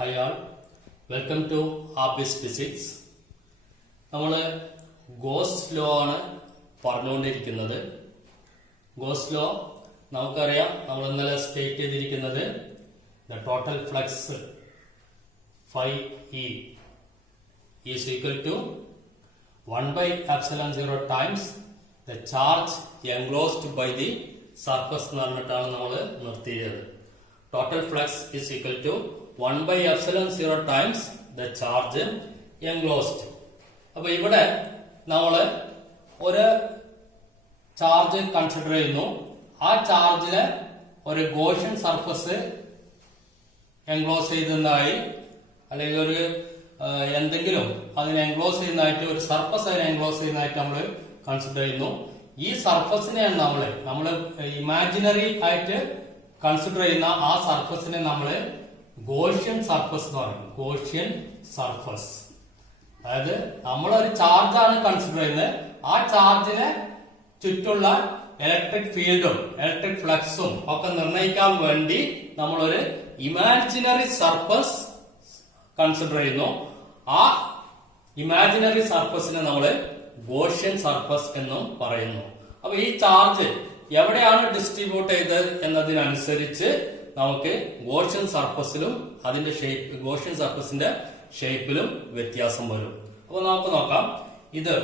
Hi all, welcome to Abyss Physics. നമ്മൾ goes law ആണ് പറഞ്ഞുകൊണ്ടിരിക്കുന്നത്. ഗോസ് ലോ നമുക്കറിയാം, നമ്മൾ ഇന്നലെ സ്റ്റേറ്റ് ചെയ്തിരിക്കുന്നത് the total flux phi E is equal to 1 by epsilon 0 times the charge enclosed by the surface എന്ന് പറഞ്ഞിട്ടാണ് നമ്മൾ നിർത്തിയത്. Total flux is equal to 1 by epsilon 0 times the charge enclosed. അപ്പൊ ഇവിടെ നമ്മള് ഒരു ചാർജ് കൺസിഡർ ചെയ്യുന്നു. ആ ചാർജില് ഒരു ഗോഷ്യൻ സർഫസ് എൻക്ലോസ് ചെയ്തതായി, അല്ലെങ്കിൽ ഒരു എന്തെങ്കിലും അതിനെ എൻക്ലോസ് ചെയ്യുന്നതായിട്ട്, ഒരു സർഫസ് അതിനെ എൻക്ലോസ് ചെയ്യുന്നതായിട്ട് നമ്മൾ കൺസിഡർ ചെയ്യുന്നു. ഈ സർഫസിനെയാണ് നമ്മള് ഇമാജിനറി ആയിട്ട് കൺസിഡർ ചെയ്യുന്ന ആ സർഫസിനെ നമ്മള് ഗോഷ്യൻ സർഫസ് എന്ന് പറയും. ഗോഷ്യൻ സർഫസ്, അതായത് നമ്മളൊരു ചാർജാണ് കൺസിഡർ ചെയ്യുന്നത്. ആ ചാർജിന് ചുറ്റുള്ള ഇലക്ട്രിക് ഫീൽഡും ഇലക്ട്രിക് ഫ്ലക്സും ഒക്കെ നിർണ്ണയിക്കാൻ വേണ്ടി നമ്മളൊരു ഇമാജിനറി സർഫസ് കൺസിഡർ ചെയ്യുന്നു. ആ ഇമാജിനറി സർഫസിനെ നമ്മള് ഗോഷ്യൻ സർഫസ് എന്നും പറയുന്നു. അപ്പൊ ഈ ചാർജ് എവിടെയാണ് ഡിസ്ട്രിബ്യൂട്ട് ചെയ്തത് എന്നതിനനുസരിച്ച് നമുക്ക് ഗോഷ്യൻ സർഫസിലും അതിന്റെ ഷേപ്പ്, ഗോഷ്യൻ സർഫസിന്റെ ഷേപ്പിലും വ്യത്യാസം വരും. അപ്പൊ നമുക്ക് നോക്കാം, ഇത്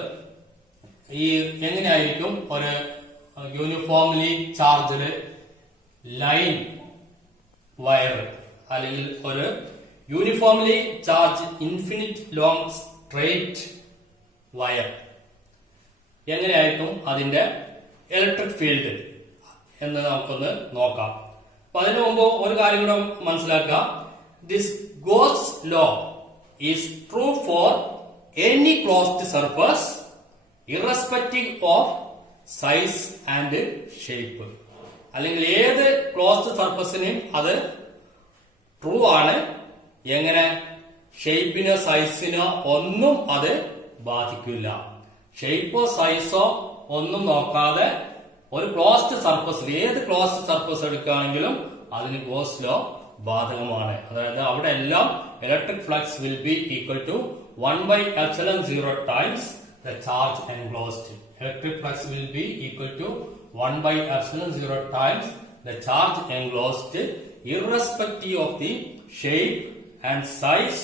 ഈ എങ്ങനെയായിരിക്കും ഒരു യൂണിഫോംലി ചാർജ്ഡ് ലൈൻ വയർ, അല്ലെങ്കിൽ ഒരു uniformly charge infinite long straight wire, എങ്ങനെയായിരിക്കും അതിന്റെ ഇലക്ട്രിക് ഫീൽഡ് എന്ന് നമുക്കൊന്ന് നോക്കാം. അപ്പൊ അതിനു മുമ്പ് ഒരു കാര്യം കൂടെ മനസ്സിലാക്കുക. This goes law is true for any closed surface irrespective of size and shape. അല്ലെങ്കിൽ ഏത് ക്ലോസ്ഡ് സർഫസിനും അത് ട്രൂ ആണ്. എങ്ങനെ? ഷേപ്പിനോ സൈസിനോ ഒന്നും അത് ബാധിക്കില്ല. ഷേപ്പോ സൈസോ ഒന്നും നോക്കാതെ ഒരു ക്ലോസ്ഡ് സർഫസിൽ, ഏത് ക്ലോസ്ഡ് സർഫസ് എടുക്കുകയാണെങ്കിലും അതിന് ഗോസ് ലോ ബാധകമാണ്. അതായത് അവിടെ എല്ലാം electric flux will be equal to 1 by epsilon 0 times the charge enclosed. Electric flux will be equal to 1 by epsilon 0 times the charge enclosed, irrespective of the shape and size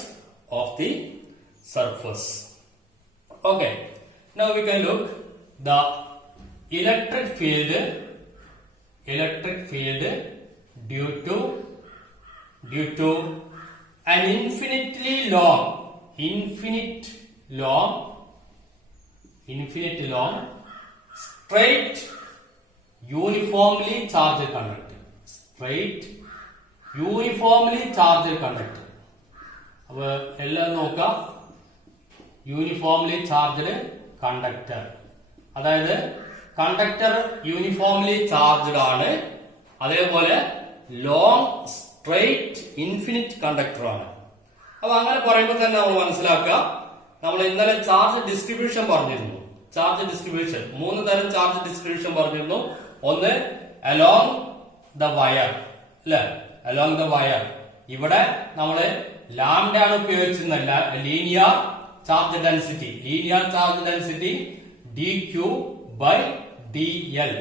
of the surface. Okay, now we can look the electric field due to an infinitely long straight uniformly charged conductor. അപ്പൊ എല്ലാം നോക്കാം. Uniformly charged conductor, അതായത് conductor uniformly charged ആണ്. അതേപോലെ long straight infinite conductor ആണ്. അപ്പൊ അങ്ങനെ പറയുമ്പോൾ തന്നെ നമ്മൾ മനസ്സിലാക്കുക, നമ്മൾ ഇന്നലെ ചാർജ് ഡിസ്ട്രിബ്യൂഷൻ പറഞ്ഞിരുന്നു. ചാർജ് ഡിസ്ട്രിബ്യൂഷൻ, 3 തരം ചാർജ് ഡിസ്ട്രിബ്യൂഷൻ പറഞ്ഞിരുന്നു. ഒന്ന് അലോങ് ദ വയർ, അല്ലെ? Along the wire. ഇവിടെ നമ്മള് ലാംഡ ആണ് ഉപയോഗിച്ചിരുന്നില്ല. Linear charge density dq by dl.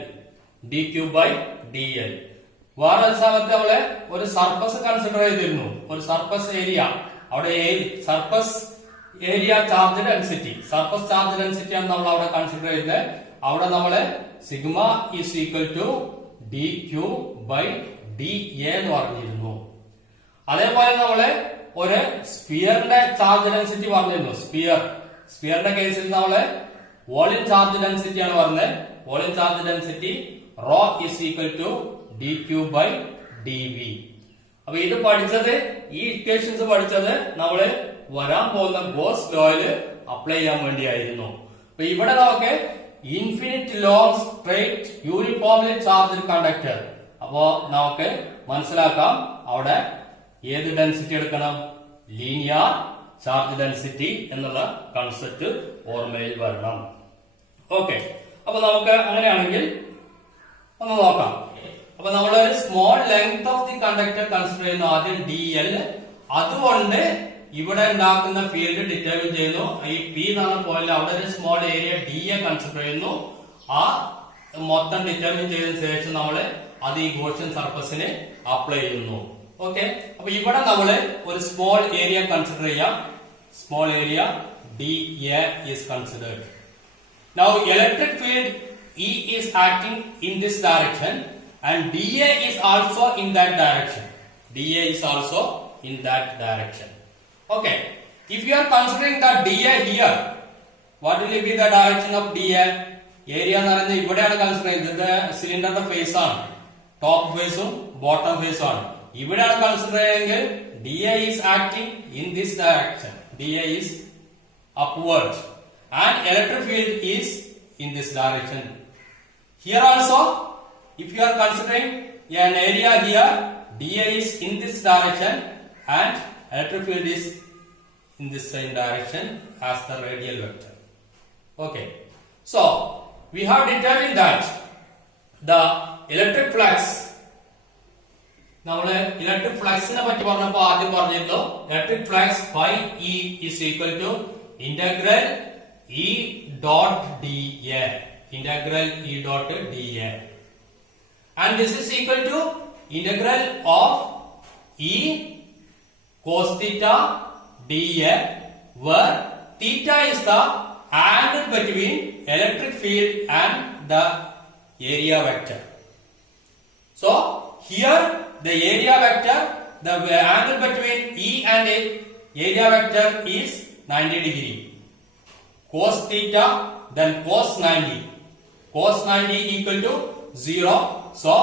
വേറെ സ്ഥലത്ത് നമ്മള് ഒരു സർഫസ് കൺസിഡർ ചെയ്തിരുന്നു, ഒരു സർഫസ് ഏരിയ. അവിടെ surface area charge density, surface charge density ആണ് നമ്മൾ അവിടെ കൺസിഡർ ചെയ്തത്. അവിടെ നമ്മള് sigma is equal to dq by dA എന്ന് പറഞ്ഞിരുന്നു. അതേപോലെ നമ്മള് ഒരു സ്ഫിയറിന്റെ ചാർജ് ഡെൻസിറ്റി പറഞ്ഞിരുന്നു. സ്ഫിയറിന്റെ കേസിൽ നമ്മള് വോളിയം ചാർജ് ഡെൻസിറ്റി ആണ് പറഞ്ഞത്. Volume charge density rho is equal to dq by dV. അപ്പൊ ഇത് പഠിച്ചത്, ഈ ഇക്വേഷൻസ് പഠിച്ചത് നമ്മള് വരാൻ പോകുന്ന ഗോസ് ലോയില് അപ്ലൈ ചെയ്യാൻ വേണ്ടിയായിരുന്നു. അപ്പൊ ഇവിടെ നമുക്ക് infinite long straight uniformly charged conductor. അപ്പോ നമുക്ക് മനസ്സിലാക്കാം, അവിടെ ഏത് ഡെൻസിറ്റി എടുക്കണം? ലീനിയർ ചാർജ് ഡെൻസിറ്റി എന്നുള്ള കൺസെപ്റ്റ് ഓർമ്മയിൽ വരണം. ഓക്കെ, അപ്പൊ നമുക്ക് അങ്ങനെയാണെങ്കിൽ ഒന്ന് നോക്കാം. അപ്പൊ നമ്മൾ ഒരു small length of the conductor consider ചെയ്യുന്നു. ആദ്യം dl, അതുകൊണ്ട് ഇവിടെ ഉണ്ടാക്കുന്ന ഫീൽഡ് ഡിറ്റർമിൻ ചെയ്യുന്നു. ഈ പി എന്ന് പറഞ്ഞ പോയിന്റ് അവിടെ ഒരു small area D A consider ചെയ്യുന്നു. ആ മൊത്തം ഡിറ്റർമിൻ ചെയ്തതിനു ശേഷം നമ്മള് അത് ഈ ഗോഷ്യൻ സർഫസിന് അപ്ലൈ ചെയ്യുന്നു. ഓക്കെ, അപ്പൊ ഇവിടെ നമ്മള് ഒരു സ്മോൾ ഏരിയ കൺസിഡർ ചെയ്യാം. Small area D A is considered. Now electric field E is acting in this direction and dA is also in that direction. dA is also in that direction. Okay, if you are considering the dA here, what will be the direction of dA? Area എന്ന് പറയുന്നത് ഇവിടെയാണ് consider ചെയ്യുന്നത്. സിലിണ്ടറിന്റെ face ആണ്, top ഫേസും bottom ഫേസും ആണ്. ഇവിടെയാണ് കൺസിഡർ ചെയ്യുന്നതെങ്കിൽ dA is acting in this direction. dA is upward and electric field is in this direction. Here also, if you are considering an area here, dA is in this direction and electric field is in this same direction as the radial vector. Okay, so we have determined that the electric flux. നമ്മള് electric ഫ്ലക്സിനെ പറ്റി പറഞ്ഞപ്പോ ആദ്യം പറഞ്ഞിരുന്നു electric flux phi E is equal to integral E dot D A. Integral E dot D A and this is equal to integral of E cos theta D A where theta is the angle between electric field and the area vector. So here the area vector, the angle between E and area vector is 90 degree. Cos theta then cos 90. Cos 90 equal to 0. So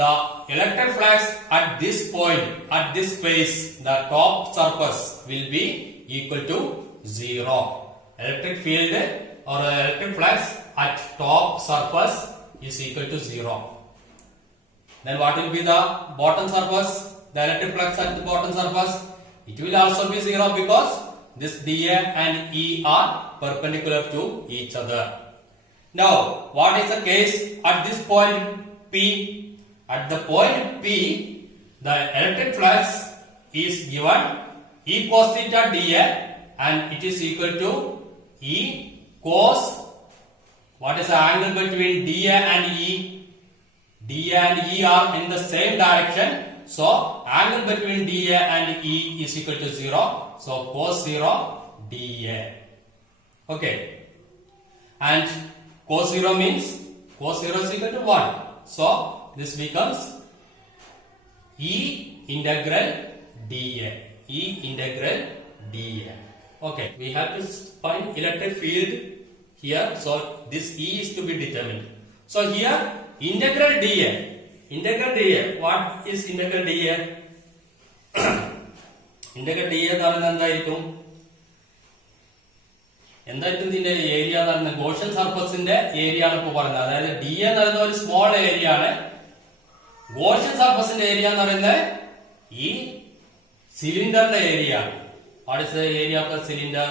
the electric flux at this point, at this phase, the top surface will be equal to 0. Electric field or electric flux at top surface is equal to 0. Then what will be the bottom surface? The electric flux at the bottom surface? It will also be 0 because this dA and E are perpendicular to each other. Now, what is the case at this point P? At the point P, the electric flux is given E cos theta dA and it is equal to E cos, what is the angle between dA and E? dA and E are in the same direction, so angle between dA and E is equal to 0, so cos 0 dA. Okay, and cos 0 means cos 0 is equal to 1, so this becomes E integral dA. E integral dA. Okay, we have to find electric field here, so this E is to be determined. So here integral dA. Integral dA. What is integral dA? Integral dA എന്ന് പറയുന്നത് എന്തായിരിക്കും? എന്തായിരിക്കും ഇതിന്റെ area എന്ന് പറയുന്നത്? Gaussian സർഫസിന്റെ area ആണ് ഇപ്പൊ പറയുന്നത്. അതായത് ഡി എന്ന് പറയുന്ന ഒരു സ്മോൾ ഏരിയ ആണ്. ഗോഷ്യൻ സർഫസിന്റെ ഏരിയ എന്ന് പറയുന്നത് ഈ സിലിണ്ടറിന്റെ ഏരിയ ആണ്. What is the area of the cylinder?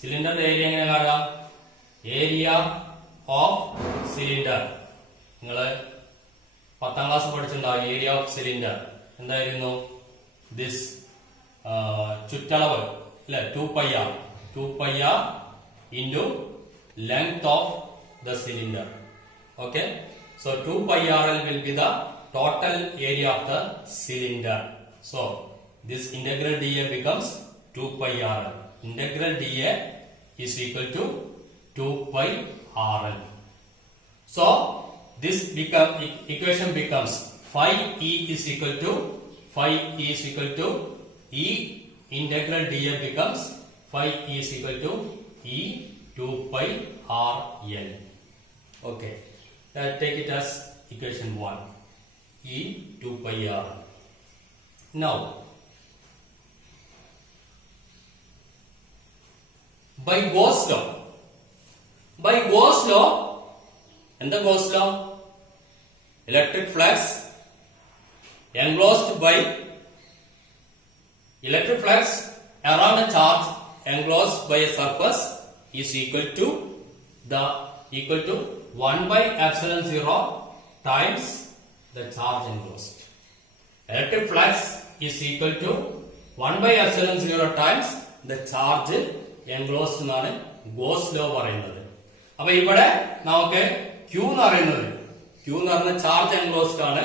സിലിണ്ടറിന്റെ ഏരിയ എങ്ങനെ കാണാം? Area of cylinder. നിങ്ങള് 10ാം ക്ലാസ് പഠിച്ചിട്ടുണ്ടാവും. ഏരിയ ഓഫ് സിലിണ്ടർ എന്തായിരുന്നു? ദിസ് ചുറ്റളവ് അല്ലെ, 2πr. 2πr into length of the cylinder. Okay, so 2πrl will be the total area of the cylinder. So this integral dA becomes 2πrl. Integral dA is equal to 2πrl. So this equation becomes phi E is equal to E integral dA becomes phi E is equal to E 2πrl. Okay, take it as equation 1. E 2πrl. Now by Gauss law, and the Gauss law, electric flux enclosed by electric flux around a charge enclosed by a surface is equal to 1 by epsilon 0 times the charge enclosed. Electric flux is equal to 1 by epsilon 0 times the charge enclosed എന്നാണ് goes law പറയുന്നത്. അപ്പൊ ഇവിടെ നമുക്ക് Q എന്ന് പറയുന്നത് charge enclosed ആണ്.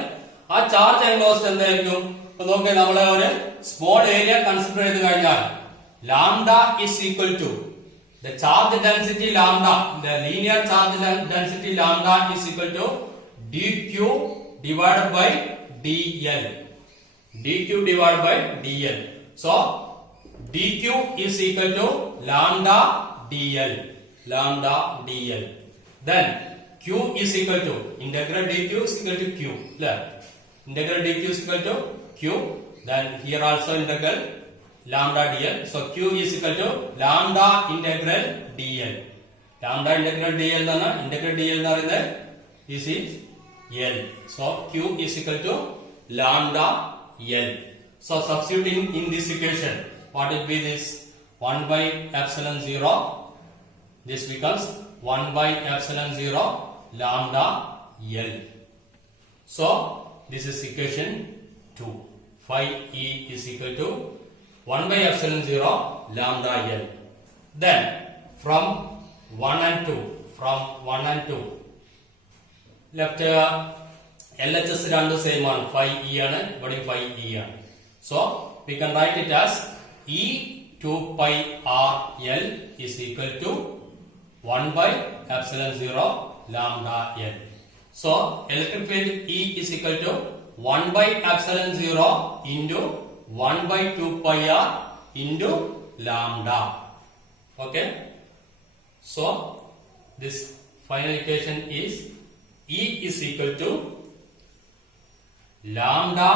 ആ charge enclosed എന്തായിരിക്കും? ഇപ്പൊ നോക്കിയ നമ്മളെ ഒരു സ്മോൾ ഏരിയ കൺസിഡർ ചെയ്ത് കഴിഞ്ഞാൽ lambda is equal to the charge density lambda, the linear charge density lambda is equal to dq divided by dl. dq divided by dl. So dq is equal to lambda dl. Lambda dl. Then q is equal to integral dq is equal to q. Integral dq is equal to q. Then here also integral lambda dl. So q is equal to lambda integral dl. Lambda integral dl എന്നാണ് integral dl എന്ന് പറയുന്നത് this is l. So q is equal to lambda l. So substituting in this equation, what will be this? 1 by epsilon 0. This becomes 1 by epsilon 0 lambda l. So this is equation 2. Phi e is equal to 1 by epsilon 0 lambda l. Then from 1 and 2 left LHS രണ്ടും same ആണ്. phi e ആണ്, ഇവിടെ phi e ആണ്. So we can write it as e 2 pi r l is equal to 1 by epsilon 0 lambda l. So electric field E is equal to 1 by epsilon 0 into 1 by 2 pi r into lambda. Okay. So this final equation is E is equal to lambda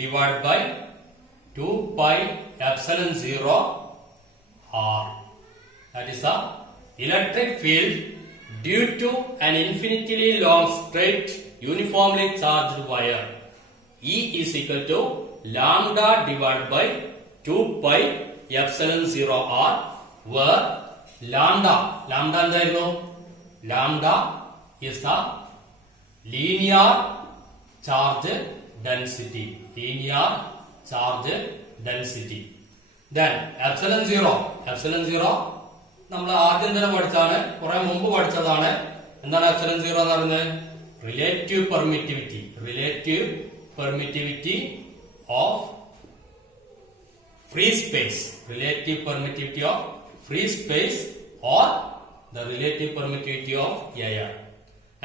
divided by 2 pi epsilon 0 r. That is the electric field due to an infinitely long straight uniformly charged wire. E is equal to lambda divided by 2 pi epsilon 0 r, where lambda എന്തായിരുന്നു? Lambda is the linear charge density. Then epsilon 0 നമ്മൾ ആദ്യം തന്നെ പഠിച്ചാണ്, കുറെ മുമ്പ് പഠിച്ചതാണ്. എന്താണ് epsilon 0 എന്ന് പറയുന്നത്? Relative permittivity of free space. Relative permittivity of free space or the relative permittivity of air.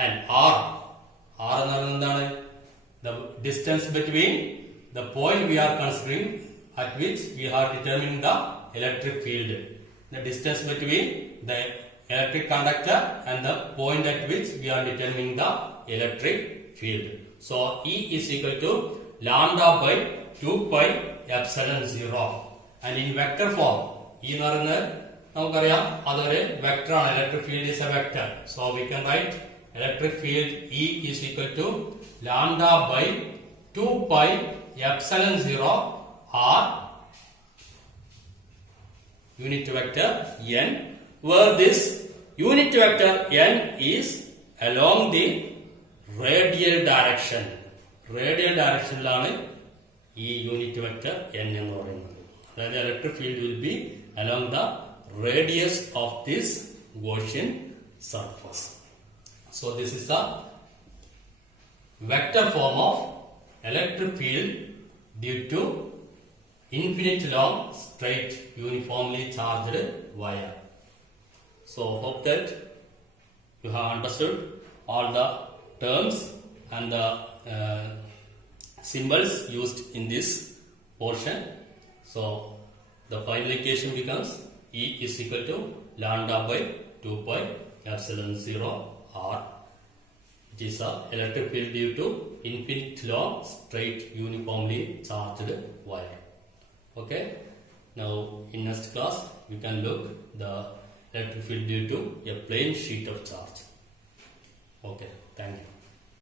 And R എന്ന് പറയുന്നത് എന്താണ്? The distance between the point we are considering at which we are determining the electric field. The distance between the electric conductor and the point at which we are determining the electric field. So E is equal to lambda by 2 pi epsilon 0. And in vector form, E എന്ന് പറയുന്നത് നമുക്കറിയാം അതൊരു vector ആണ്. Electric field is a vector. So we can write electric field E is equal to lambda by 2 pi epsilon 0 r unit vector n, where this unit vector n is along the radial direction. Radial directionലാണ് ഈ unit vector n എന്ന് പറയുന്നത്. അതായത് electric field will be along the radius of this Gaussian surface. So this is the vector form of electric field due to infinite long straight uniformly charged wire. So hope that you have understood all the terms and the symbols used in this portion. So the final equation becomes E is equal to lambda by 2 pi epsilon 0 r, which is the electric field due to infinite long straight uniformly charged wire. Okay. Now in next class we can look the electric field due to a plain sheet of charge. Okay. Thank you.